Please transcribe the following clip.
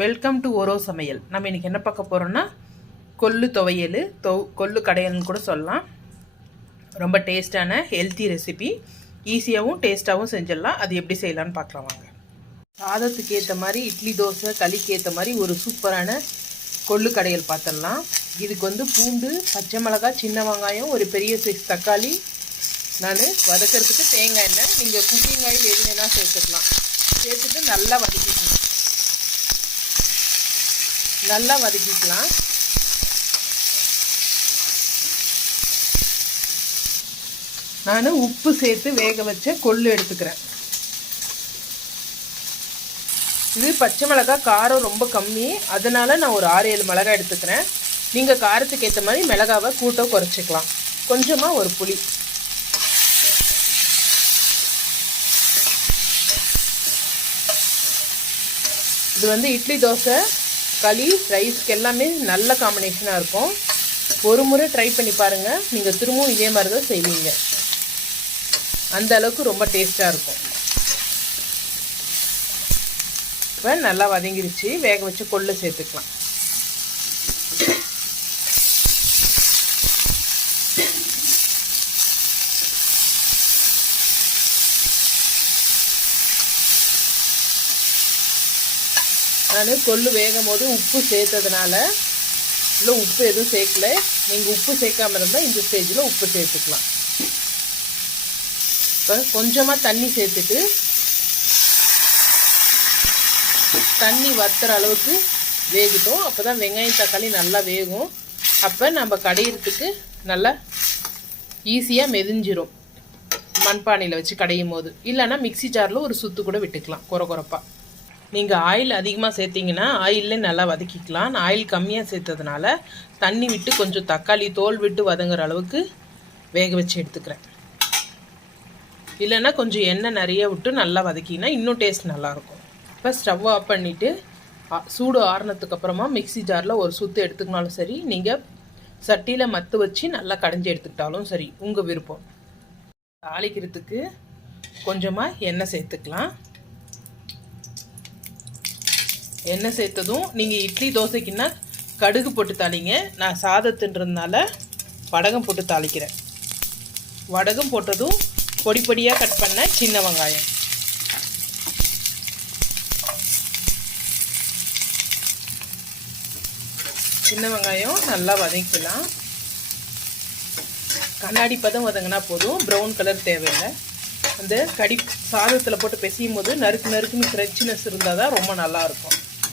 Welcome to ஓரோ சமையல். நம்ம இன்றைக்கி என்ன பார்க்க போகிறோன்னா கொள்ளு துவையல், கொள்ளு கடையல்னு கூட சொல்லலாம். ரொம்ப டேஸ்டான ஹெல்த்தி ரெசிபி, ஈஸியாகவும் டேஸ்ட்டாகவும் செஞ்சிடலாம். அது எப்படி செய்யலான்னு பார்க்கலாம் வாங்க. சாதத்துக்கு ஏற்ற மாதிரி, இட்லி தோசை களிக்கு ஏற்ற மாதிரி ஒரு சூப்பரான கொள்ளு கடையல் பார்த்துடலாம். இதுக்கு பூண்டு, பச்சை மிளகாய், சின்ன வெங்காயம், ஒரு பெரிய சைஸ் தக்காளி, நான் வதக்கிறதுக்கு தேங்காய் எண்ணெய், நீங்கள் குக்கிங் ஆயில் எது வேணால் சேர்த்துக்கலாம். சேர்த்துட்டு நல்லா வதக்கிக்கலாம். நான் உப்பு சேர்த்து வேக வச்ச கொள்ளு எடுத்துக்கிறேன். இது பச்சை மிளகாய் காரம் ரொம்ப கம்மி, அதனால நான் ஒரு 6-7 மிளகாய் எடுத்துக்கிறேன். நீங்கள் காரத்துக்கு ஏற்ற மாதிரி மிளகாவை கூட்ட குறைச்சிக்கலாம். கொஞ்சமாக ஒரு புளி. இது இட்லி தோசை களி ரைஸ்க்கு எல்லாமே நல்ல காம்பினேஷனாக இருக்கும். ஒரு முறை ட்ரை பண்ணி பாருங்கள், நீங்கள் திரும்பவும் இதே மாதிரி தான் செய்வீங்க. அந்த அளவுக்கு ரொம்ப டேஸ்ட்டாக இருக்கும். இப்போ நல்லா வதங்கிருச்சு. வேக வச்சு கொள்ளு சேர்த்துக்கலாம். நான் கொள்ளு வேகும் போது உப்பு சேர்த்ததுனால, இல்லை உப்பு எதுவும் சேர்க்கல. நீங்கள் உப்பு சேர்க்காமல் இருந்தால் இந்த ஸ்டேஜில் உப்பு சேர்த்துக்கலாம். இப்போ கொஞ்சமாக தண்ணி சேர்த்துட்டு, தண்ணி வத்துற அளவுக்கு வேகட்டும். அப்போ தான் வெங்காயம் தக்காளி நல்லா வேகும். அப்போ நம்ம கடையிறதுக்கு நல்லா ஈஸியாக மெதிஞ்சிரும். மண்பானையில் வச்சு கடையும் போது, இல்லைன்னா மிக்சி ஜாரில் ஒரு சுத்து கூட விட்டுக்கலாம் குறப்பாக. நீங்கள் ஆயில் அதிகமாக சேர்த்திங்கன்னா ஆயிலே நல்லா வதக்கிக்கலாம். நான் ஆயில் கம்மியாக சேர்த்ததுனால தண்ணி விட்டு கொஞ்சம் தக்காளி தோல் விட்டு வதங்குற அளவுக்கு வேக வச்சு எடுத்துக்கிறேன். இல்லைன்னா கொஞ்சம் எண்ணெய் நிறைய விட்டு நல்லா வதக்கிங்கன்னா இன்னும் டேஸ்ட் நல்லாயிருக்கும். இப்போ ஸ்டவ் ஆஃப் பண்ணிவிட்டு சூடு ஆறுனதுக்கு அப்புறமா மிக்சி ஜாரில் ஒரு சுற்று எடுத்துக்கினாலும் சரி, நீங்கள் சட்டியில் மத்து வச்சு நல்லா கடைஞ்சி எடுத்துக்கிட்டாலும் சரி, உங்கள் விருப்பம். தாளிக்கிறதுக்கு கொஞ்சமாக எண்ணெய் சேர்த்துக்கலாம். எண்ணெய் சேர்த்ததும் நீங்கள் இட்லி தோசைக்குன்னா கடுகு போட்டு தாளிங்க. நான் சாதத்துன்றதுனால வடகம் போட்டு தாளிக்கிறேன். வடகம் போட்டதும் பொடி பொடியாக கட் பண்ண சின்ன வெங்காயம், சின்ன வெங்காயம் நல்லா வதக்கலாம். கண்ணாடி பதம் வதங்கினா போதும், ப்ரௌன் கலர் தேவையில்லை. அந்த சாதத்தில் போட்டு பிசையும் போது நறுக்குன்னு கிரன்ச்சினஸ் இருந்தால் தான் ரொம்ப நல்லாயிருக்கும்.